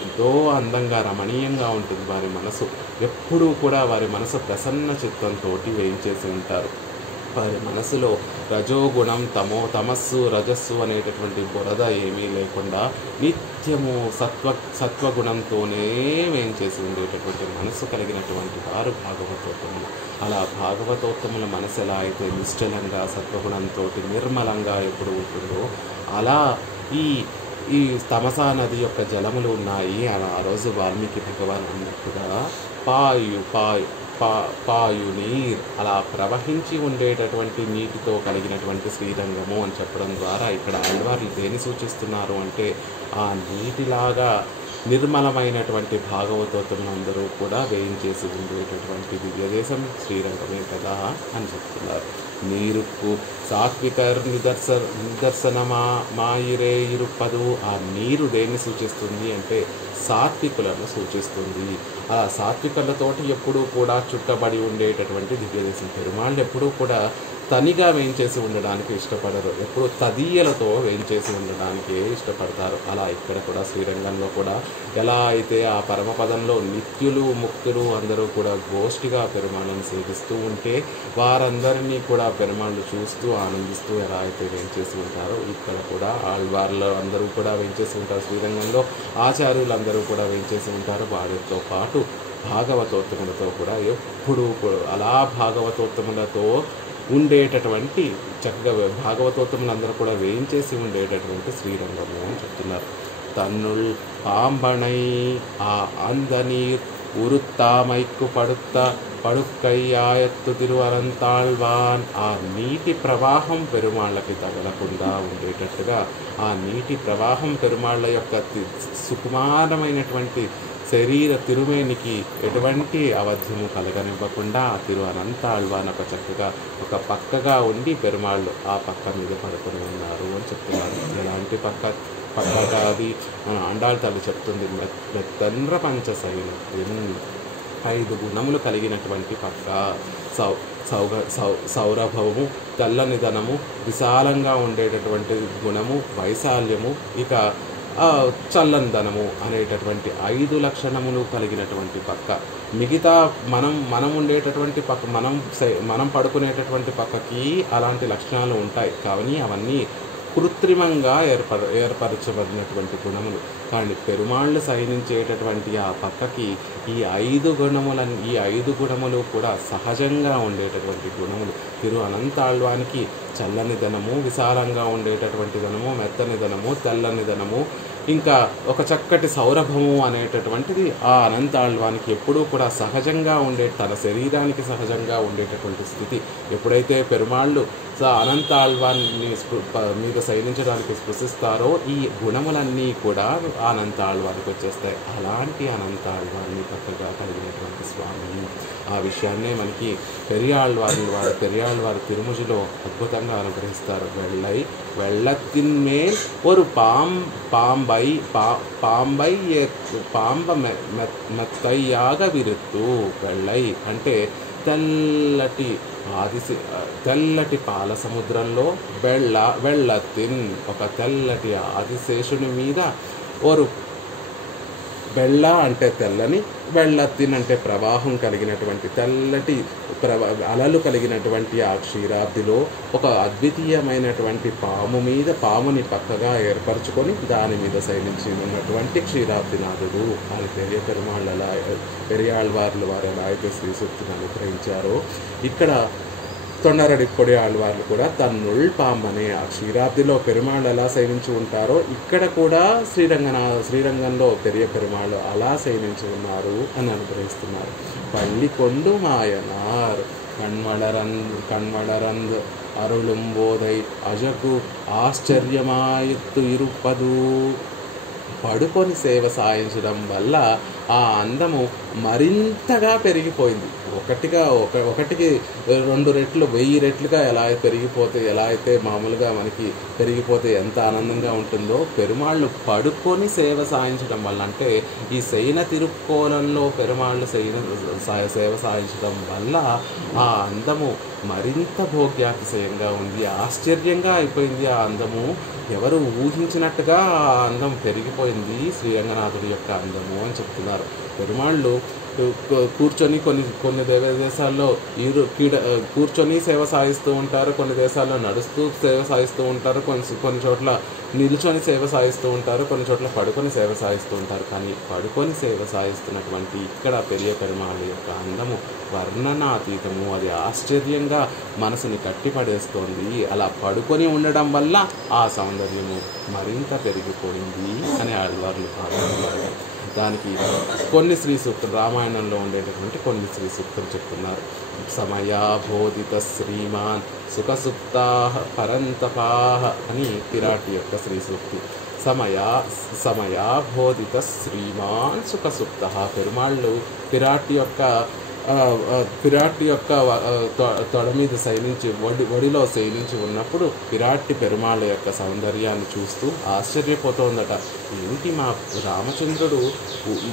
ఎంతో అందంగా రమణీయంగా ఉంటుంది వారి మనసు. ఎప్పుడూ కూడా వారి మనసు ప్రసన్న చిత్తంతో వేయించేసి ఉంటారు. వారి మనసులో రజోగుణం తమస్సు రజస్సు అనేటటువంటి బురద ఏమీ లేకుండా నిత్యము సత్వగుణంతోనే వేయించేసి ఉండేటటువంటి మనసు కలిగినటువంటి వారు భాగవతోత్తములు. అలా భాగవతోత్తముల మనసు ఎలా అయితే నిశ్చలంగా సత్వగుణంతో నిర్మలంగా ఎప్పుడు ఉంటుందో అలా ఈ తమసా నది యొక్క జలములు ఉన్నాయి. అలా ఆ రోజు వాల్మీకి భగవాన్ అన్నట్టుగా పాయు నీర్, అలా ప్రవహించి ఉండేటటువంటి నీటితో కలిగినటువంటి శ్రీరంగము అని చెప్పడం ద్వారా ఇక్కడ ఆళ్వార్లు దేని సూచిస్తున్నారు అంటే ఆ నీటిలాగా నిర్మలమైనటువంటి భాగవతోత్తములందరూ కూడా వేయించేసి ఉండేటటువంటి దివ్యదేశం శ్రీరంగమే కదా అని చెప్తున్నారు. నీరుకు సాత్వికర్ నిదర్శనమాయిరే ఇరుపదు. ఆ నీరు దేన్ని సూచిస్తుంది అంటే సాత్వికులను సూచిస్తుంది. ఆ సాత్వికులతోటి ఎప్పుడూ కూడా చుట్టబడి ఉండేటటువంటి దివ్యదేశం. పెరుమాళ్ళు ఎప్పుడూ కూడా తనిగా వేయించేసి ఉండడానికి ఇష్టపడరు, ఎప్పుడు తదియలతో వేయించేసి ఉండడానికి ఇష్టపడతారు. అలా ఇక్కడ కూడా శ్రీరంగంలో కూడా ఎలా అయితే ఆ పరమపదంలో నిత్యులు ముక్తులు అందరూ కూడా గోష్ఠిగా పెరుమాళ్ళను సేవిస్తూ ఉంటే వారందరినీ కూడా పెరుమాళ్ళు చూస్తూ ఆనందిస్తూ ఎలా అయితే వేయించేసి ఉంటారో ఇక్కడ కూడా ఆళ్వార్లు అందరూ కూడా వేయించేసి ఉంటారు. శ్రీరంగంలో ఆచార్యులందరూ కూడా వేయించేసి ఉంటారు. వారితో పాటు భాగవతోత్తములతో కూడా ఎప్పుడూ అలా భాగవతోత్తములతో ఉండేటటువంటి చక్కగా భాగవతోత్తములందరూ కూడా వేయించేసి ఉండేటటువంటి శ్రీరంగము అని చెప్తున్నారు. తన్నుల్ పాంబణై ఆ అందనీర్ ఉరుత్తామైక్కు పడుక్కయ్యాయత్తు తిరువరంతాళ్వాన్ ఆ నీటి ప్రవాహం పెరుమాళ్ళకి తగలకుండా ఉండేటట్టుగా ఆ నీటి ప్రవాహం పెరుమాళ్ళ యొక్క సుకుమారమైనటువంటి శరీర తిరుమేనికి ఎటువంటి అవధ్యము కలగనివ్వకుండా తిరు అనంతాళ్వాన్ ఒక చక్కగా ఒక పక్కగా ఉండి పెరుమాళ్ళు ఆ పక్క మీద పడుకొని ఉన్నారు అని చెప్తున్నారు. ఎలాంటి పక్కగా అది అండాళ్ తల్లి చెప్తుంది. మెత్తండ్ర పంచశైలం 5 గుణములు కలిగినటువంటి పక్క. సౌరభము, తెల్లనిదనము, విశాలంగా ఉండేటటువంటి గుణము, వైశాల్యము, ఇక చల్లందనము అనేటటువంటి 5 లక్షణములు కలిగినటువంటి పక్క. మిగతా మనం ఉండేటటువంటి పక్క మనం పడుకునేటటువంటి పక్కకి అలాంటి లక్షణాలు ఉంటాయి, కానీ అవన్నీ కృత్రిమంగా ఏర్పరచబడినటువంటి గుణములు. కానీ పెరుమాళ్ళు శయనించేటటువంటి ఆ పక్కకి ఈ 5 గుణములు కూడా సహజంగా ఉండేటటువంటి గుణములు. తిరు అనంతాళ్వానికి చల్లని ధనము, విశాలంగా ఉండేటటువంటి ధనము, మెత్తని ధనము, తెల్లని ధనము, ఇంకా ఒక చక్కటి సౌరభము అనేటటువంటిది ఆ అనంతాళ్వానికి ఎప్పుడూ కూడా సహజంగా తన శరీరానికి సహజంగా ఉండేటటువంటి స్థితి. ఎప్పుడైతే పెరుమాళ్ళు అనంతాళ్వాన్ని మీద శయనించడానికి స్పృశిస్తారో ఈ గుణములన్నీ కూడా అనంతాళ్వానికి వచ్చేస్తాయి. అలాంటి అనంతాళ్వాన్ని పక్కగా కలిగినటువంటి స్వామి. ఆ విషయాన్నే మనకి పెరియాళ్వారు తిరుముజిలో అద్భుతంగా అనుగ్రహిస్తారు. వెள்ளத்தின்மேல் ஒரு పాంబై పాంబ మెత్తయ్యాగ విరుత్తు. వెள்ளై అంటే తెల్లటి పాల సముద్రంలో వెள்ளతిన్ ఒక తెల్లటి ఆదిశేషుని మీద ఒక బెళ్ళ అంటే తెల్లని, వెள்ளతిన్ అంటే ప్రవాహం కలిగినటువంటి తెల్లటి అలలు కలిగినటువంటి ఆ క్షీరాబ్దిలో ఒక అద్వితీయమైనటువంటి పాముని పక్కగా ఏర్పరచుకొని దాని మీద శయనించి ఉన్నటువంటి క్షీరాబ్దినాథుడు అని పెరియాళ్వార్లు వారు ఎలా అయితే శ్రీ సూక్తిని అనుగ్రహించారో ఇక్కడ తొండరడిప్పొడి ఆళ్వార్లు కూడా తన్నుల్ పాంబనే ఆ క్షీరాబ్దిలో పెరుమాళ్ళు ఎలా శయనించి ఉంటారో ఇక్కడ కూడా శ్రీరంగంలో పెరియ పెరుమాళ్ళు అలా శయనించి ఉన్నారు అని అనుగ్రహిస్తున్నారు. పల్లికొండు మాయనార్ కణ్వళరంద్ అరుళుంబోదై అజకు ఆశ్చర్యమాయుత్తు ఇరుపదు. పడుకొని సేవ సాయించడం వల్ల ఆ అందము మరింతగా పెరిగిపోయింది. ఒకటికి 2 రెట్లు 1000 రెట్లుగా ఎలా అయితే మామూలుగా మనకి పెరిగిపోతే ఎంత ఆనందంగా ఉంటుందో పెరుమాళ్ళు పడుకొని సేవ సాయించడం వల్ల, అంటే ఈ శయన తిరుక్కోలంలో పెరుమాళ్ళు సేవ సాయించడం వల్ల ఆ అందము మరింత భోగ్యాతిశయంగా ఉంది. ఆశ్చర్యంగా అయిపోయింది ఆ అందము. ఎవరు ఊహించినట్టుగా ఆ అందం పెరిగిపోయింది శ్రీరంగనాథుడి యొక్క అందము అని చెప్తున్నారు. పెరుమాళ్ళు కూర్చొని కొన్ని దేశాల్లో కూర్చొని సేవ సాగిస్తూ ఉంటారు, కొన్ని దేశాల్లో నడుస్తూ సేవ సాగిస్తూ ఉంటారు, కొన్ని చోట్ల నిల్చొని సేవ సాగిస్తూ ఉంటారు, కొన్ని చోట్ల పడుకొని సేవ సాగిస్తూ ఉంటారు. కానీ పడుకొని సేవ సాగిస్తున్నటువంటి ఇక్కడ పెరియ పెరుమాళ్ళ యొక్క అందము వర్ణనాతీతము. అది ఆశ్చర్యంగా మనసుని కట్టిపడేస్తోంది. అలా పడుకొని ఉండడం వల్ల ఆ సౌందర్యము మరింత పెరిగిపోయింది అని ఆళ్వార్లు భావిస్తున్నారు. దానికి కొన్ని శ్రీ సూక్తులు రామాయణంలో ఉండేటటువంటి కొన్ని శ్రీ సూక్తులు చెప్తున్నారు. సమయాబోధిత శ్రీమాన్ సుఖసుప్తా పరంతపాహ అని పిరాటి యొక్క శ్రీ సూక్తి. సమయాబోధిత శ్రీమాన్ సుఖసుప్త. పెరుమాళ్ళు పిరాటి యొక్క తొడ మీద ఒడిలో శయనించి ఉన్నప్పుడు పిరాటి పెరుమాళ్ళ యొక్క సౌందర్యాన్ని చూస్తూ ఆశ్చర్యపోతోందట. ఏంటి మా రామచంద్రుడు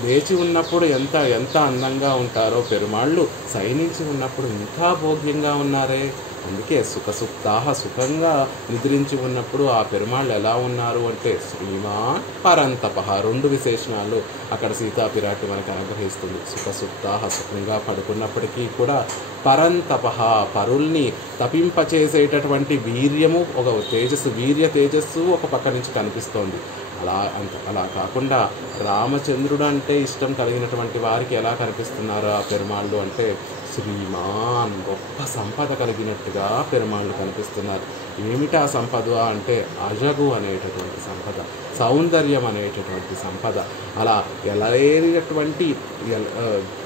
లేచి ఉన్నప్పుడు ఎంత అందంగా ఉంటారో పెరుమాళ్ళు శయనించి ఉన్నప్పుడు ఇంకా భోగ్యంగా ఉన్నారే అందుకే సుఖసుప్తాహ సుఖంగా నిద్రించి ఉన్నప్పుడు ఆ పెరుమాళ్ళు ఎలా ఉన్నారు అంటే శ్రీమాన్ పరంతపహ 2 విశేషణాలు అక్కడ సీతాపిరాటి మనకు అనుగ్రహిస్తుంది. సుఖసుప్తాహ సుఖంగా పడుకున్నప్పటికీ కూడా పరంతపహ పరుల్ని తపింపచేసేటటువంటి వీర్యము, ఒక తేజస్సు, వీర్య తేజస్సు ఒక పక్క నుంచి కనిపిస్తోంది. అలా కాకుండా రామచంద్రుడు అంటే ఇష్టం కలిగినటువంటి వారికి ఎలా కనిపిస్తున్నారు ఆ పెరుమాళ్ళు అంటే శ్రీమాన్ గొప్ప సంపద కలిగినట్టుగా పెరుమాళ్ళు కనిపిస్తున్నారు. ఏమిటా సంపద అంటే అజగు అనేటటువంటి సంపద, సౌందర్యం అనేటటువంటి సంపద, అలా ఎలలేనటువంటి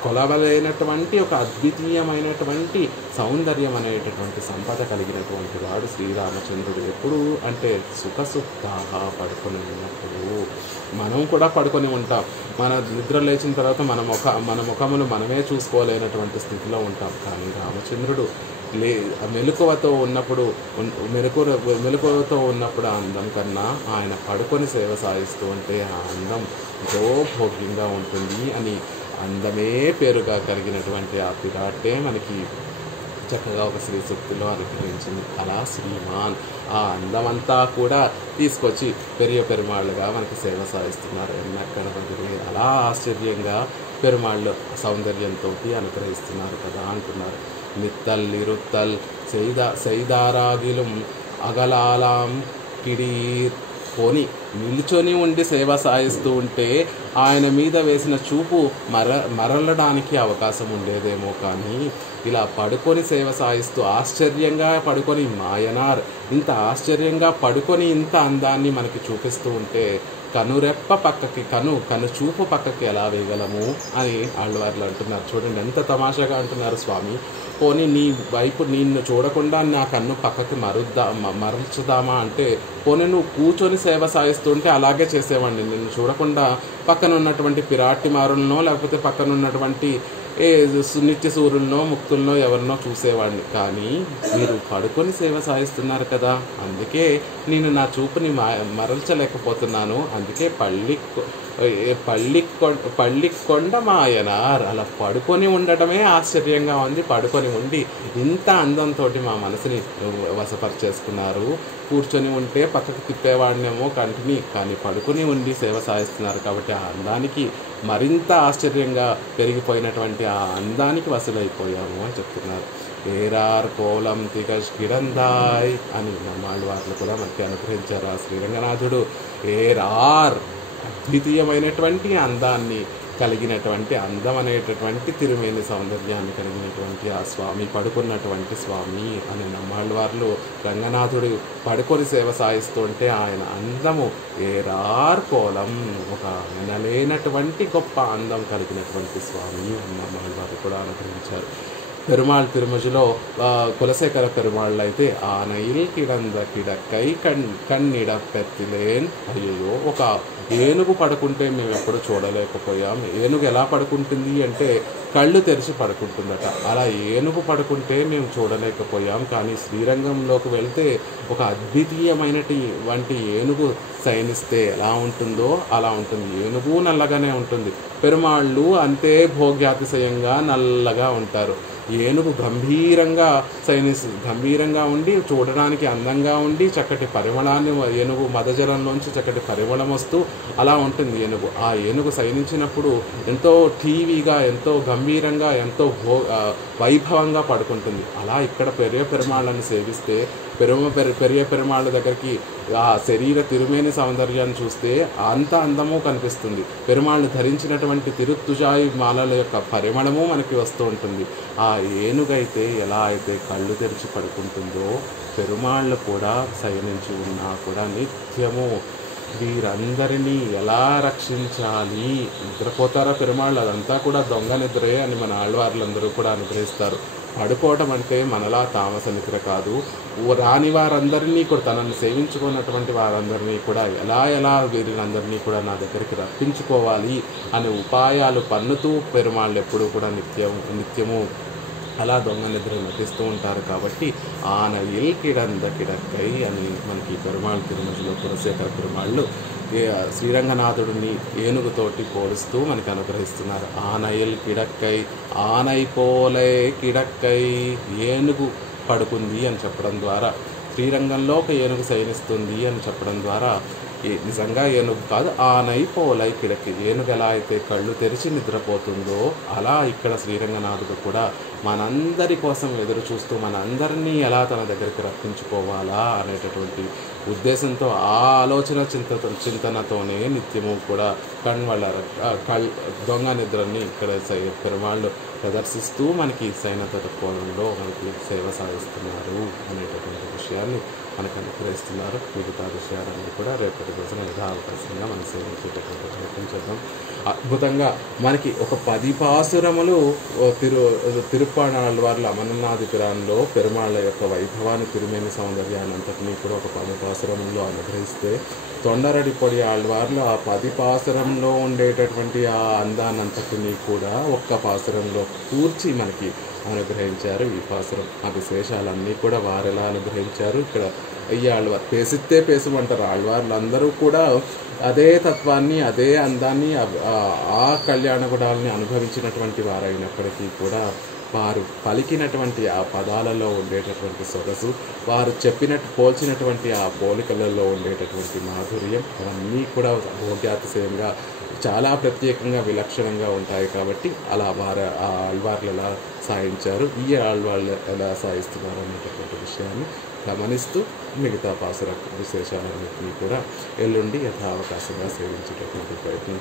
కొలవలేనటువంటి ఒక అద్వితీయమైనటువంటి సౌందర్యం అనేటటువంటి సంపద కలిగినటువంటి వాడు శ్రీరామచంద్రుడు. ఎప్పుడు అంటే సుఖసుప్తాహ పడుకొని ఉన్నప్పుడు. మనం కూడా పడుకొని ఉంటాం. మన నిద్ర లేచిన తర్వాత మన ముఖమును మనమే చూసుకోలేనటువంటి స్థితిలో ఉంటాం. కానీ రామచంద్రుడు మెలకువతో ఉన్నప్పుడు ఆ అందం కన్నా ఆయన పడుకొని సేవ సాగిస్తూ ఉంటే ఆ అందం ఎంతో భోగ్యంగా ఉంటుంది అని అందమే పేరుగా కలిగినటువంటి ఆ పిరాటే మనకి చక్కగా ఒక శ్రీ సూక్తిలో అనుగ్రహించింది. అలా శ్రీమాన్ ఆ అందమంతా కూడా తీసుకొచ్చి పెరుమాళ్ళుగా మనకి సేవ సాగిస్తున్నారు. ఎన్నక్కడపడి అలా ఆశ్చర్యంగా పెరుమాళ్ళు సౌందర్యంతో అనుగ్రహిస్తున్నారు కదా అంటున్నారు. నిత్తల్ నిరుత్తల్ సైదారాగిలం అగలాలాం కిడీర్ పోని నిల్చొని ఉండి సేవ సాగిస్తూ ఉంటే ఆయన మీద వేసిన చూపు మరలడానికి అవకాశం ఉండేదేమో. కానీ ఇలా పడుకొని సేవ సాగిస్తూ ఆశ్చర్యంగా పడుకొని మాయనార్ ఇంత ఆశ్చర్యంగా పడుకొని ఇంత అందాన్ని మనకి చూపిస్తూ ఉంటే కనురెప్ప పక్కకి కను చూపు పక్కకి ఎలా వేయగలము అని ఆళ్ళవార్లు అంటున్నారు. చూడండి ఎంత తమాషాగా అంటున్నారు స్వామి. పోనీ నీ వైపు నిన్ను చూడకుండా నా కన్ను పక్కకి మరల్చుదామా అంటే పోనీ నువ్వు కూర్చొని సేవ సాగిస్తుంటే అలాగే చేసేవాడిని. నిన్ను చూడకుండా పక్కన ఉన్నటువంటి పిరాటి మారులనో లేకపోతే పక్కన ఉన్నటువంటి నిత్య సూర్యులనో ముక్తులనో ఎవరినో చూసేవాడిని. కానీ మీరు పడుకొని సేవ సాగిస్తున్నారు కదా, అందుకే నేను నా చూపుని మరల్చలేకపోతున్నాను. అందుకే పళ్ళికొండ మాయనార్ అలా పడుకొని ఉండటమే ఆశ్చర్యంగా ఉంది. పడుకొని ఉండి ఇంత అందంతో మా మనసుని వశపరిచేసుకున్నారు. కూర్చొని ఉంటే పక్కకు తిప్పేవాడినేమో కంటిని, కానీ పడుకొని ఉండి సేవ సాగిస్తున్నారు కాబట్టి ఆ అందానికి మరింత ఆశ్చర్యంగా పెరిగిపోయినటువంటి ఆ అందానికి వసూలైపోయాము అని చెప్తున్నారు. ఏరార్ కోలం తిగష్ గిరందాయ్ అని నమ్మాళ్ళు వారిని కూడా మనకి అనుగ్రహించారు ఆ శ్రీరంగనాథుడు. ఏరార్ అద్వితీయమైనటువంటి అందాన్ని కలిగినటువంటి అందం అనేటటువంటి తిరుమేని సౌందర్యాన్ని కలిగినటువంటి ఆ స్వామి పడుకున్నటువంటి స్వామి అని నమ్మాళ్ళ వారు రంగనాథుడు పడుకొని సేవ సాగిస్తూ ఉంటే ఆయన అందము ఏరార్ కోలం ఒక వినలేనటువంటి గొప్ప అందం కలిగినటువంటి స్వామి అని నమ్మాళ్ళ వారు కూడా అనుగ్రహించారు. పెరుమాళ్ తిరుమజలో కులశేఖర పెరుమాళ్ళు అయితే ఆనయిల్ కిడంద కిడక్కై కన్నిడ పెత్తిలేన్. అయ్యో ఒక ఏనుగు పడుకుంటే మేము ఎప్పుడు చూడలేకపోయాం. ఏనుగు ఎలా పడుకుంటుంది అంటే కళ్ళు తెరిచి పడుకుంటుందట. అలా ఏనుగు పడుకుంటే మేము చూడలేకపోయాం. కానీ శ్రీరంగంలోకి వెళ్తే ఒక అద్వితీయమైనటువంటి ఏనుగు శయనిస్తే ఎలా ఉంటుందో అలా ఉంటుంది. ఏనుగు నల్లగానే ఉంటుంది. పెరుమాళ్ళు అంతే భోగ్యాతిశయంగా నల్లగా ఉంటారు. ఏనుగు గంభీరంగా ఉండి చూడడానికి అందంగా ఉండి చక్కటి పరిమళాన్ని ఏనుగు మదజలంలోంచి చక్కటి పరిమళం వస్తూ అలా ఉంటుంది ఏనుగు. ఆ ఏనుగు శయనించినప్పుడు ఎంతో టీవీగా ఎంతో గంభీరంగా ఎంతో వైభవంగా పడుకుంటుంది. అలా ఇక్కడ పెరుమాళ్ళని సేవిస్తే పెరియ పెరుమాళ్ళ దగ్గరికి ఆ శరీర తిరుమేని సౌందర్యాన్ని చూస్తే అంత అందము కనిపిస్తుంది. పెరుమాళ్ళు ధరించినటువంటి తిరుత్తుజాయి మాలల యొక్క పరిమళము మనకి వస్తూ ఉంటుంది. ఆ ఏనుగైతే ఎలా అయితే కళ్ళు తెరిచి పడుకుంటుందో పెరుమాళ్ళు కూడా శయనించి ఉన్నా కూడా నిత్యము వీరందరినీ ఎలా రక్షించాలి. నిద్రపోతారా పెరుమాళ్ళు, అదంతా కూడా దొంగ నిద్రే అని మన ఆళ్వార్లందరూ కూడా అనుగ్రహిస్తారు. పడుకోవటం అంటే మనలా తామస నిద్ర కాదు. రాని వారందరినీ కూడా తనను సేవించుకున్నటువంటి వారందరినీ కూడా ఎలా వీరినందరినీ కూడా నా దగ్గరికి రప్పించుకోవాలి అనే ఉపాయాలు పన్నుతూ పెరుమాళ్ళు ఎప్పుడూ కూడా నిత్యము అలా దొంగ నిద్ర నటిస్తూ ఉంటారు. కాబట్టి ఆనయిల్ కిడంద కిడక్కై అని మనకి పెరుమాళ్ తిరుమలలో కులశేఖర పెరుమాళ్ళు శ్రీరంగనాథుడిని ఏనుగుతోటి పోలుస్తూ మనకు అనుగ్రహిస్తున్నారు. ఆనయిల్ కిడక్కై ఆనై పోలే కిడక్కై. పడుకుంది అని చెప్పడం ద్వారా, శ్రీరంగంలో ఒక ఏనుగు శయనిస్తుంది అని చెప్పడం ద్వారా నిజంగా ఏనుగు కాదు, ఆనై పోలై కిడకి, ఏనుగు ఎలా అయితే కళ్ళు తెరిచి నిద్రపోతుందో అలా ఇక్కడ శ్రీరంగనాథుడు కూడా మనందరి కోసం ఎదురు చూస్తూ మనందరినీ ఎలా తన దగ్గరికి రప్పించుకోవాలా అనేటటువంటి ఉద్దేశంతో ఆ ఆలోచన చింతనతోనే నిత్యము కూడా దొంగ నిద్రని ఇక్కడ పెరుమాళ్ళు ప్రదర్శిస్తూ మనకి సైనత కోణంలో మనకి సేవ సాగిస్తున్నారు అనేటటువంటి విషయాన్ని మనకు అనుగ్రహిస్తున్నారు. మిగతా విషయాలన్నీ కూడా రేపటి రోజున యథావకాశంగా మనం సేవించేటటువంటి ప్రయత్నం చేద్దాం. అద్భుతంగా మనకి ఒక 10 పాసురములు తిరుప్పాణాళ్ళవార్ల అమరనాథి పురాణంలో పెరుమాళ్ళ యొక్క వైభవాన్ని, తిరుమేని సౌందర్యాన్ని అంతటినీ కూడా ఒక 10 పాసురంలో అనుగ్రహిస్తే, తొండరడిపొడి ఆళ్వార్లు ఆ 10 పాసురంలో ఉండేటటువంటి ఆ అందాన్నంతటినీ కూడా ఒక్క పాసురంలో కూర్చి మనకి అనుగ్రహించారు. ఈ పాసురం ఆ విశేషాలన్నీ కూడా వారెలా అనుగ్రహించారు, ఇక్కడ ఈ ఆళ్వారు పేసిస్తే పేసమంటారు. ఆళ్వార్లు అందరూ కూడా అదే తత్వాన్ని, అదే అందాన్ని, ఆ కళ్యాణ గుణాలని అనుభవించినటువంటి వారైనప్పటికీ కూడా వారు పలికినటువంటి ఆ పదాలలో ఉండేటటువంటి సొగసు, వారు పోల్చినటువంటి ఆ పోలికలలో ఉండేటటువంటి మాధుర్యం అవన్నీ కూడా భోగ్యాతిశయంగా చాలా ప్రత్యేకంగా విలక్షణంగా ఉంటాయి. కాబట్టి అలా ఆ ఆళ్వార్లు ఎలా సాయించారు, ఈ ఆళ్వార్లు ఎలా సాయిస్తున్నారు అనేటటువంటి విషయాన్ని గమనిస్తూ మిగతా పాసుర విశేషాలన్నింటినీ కూడా ఎల్లుండి యథావకాశంగా సేవించేటటువంటి ప్రయత్నం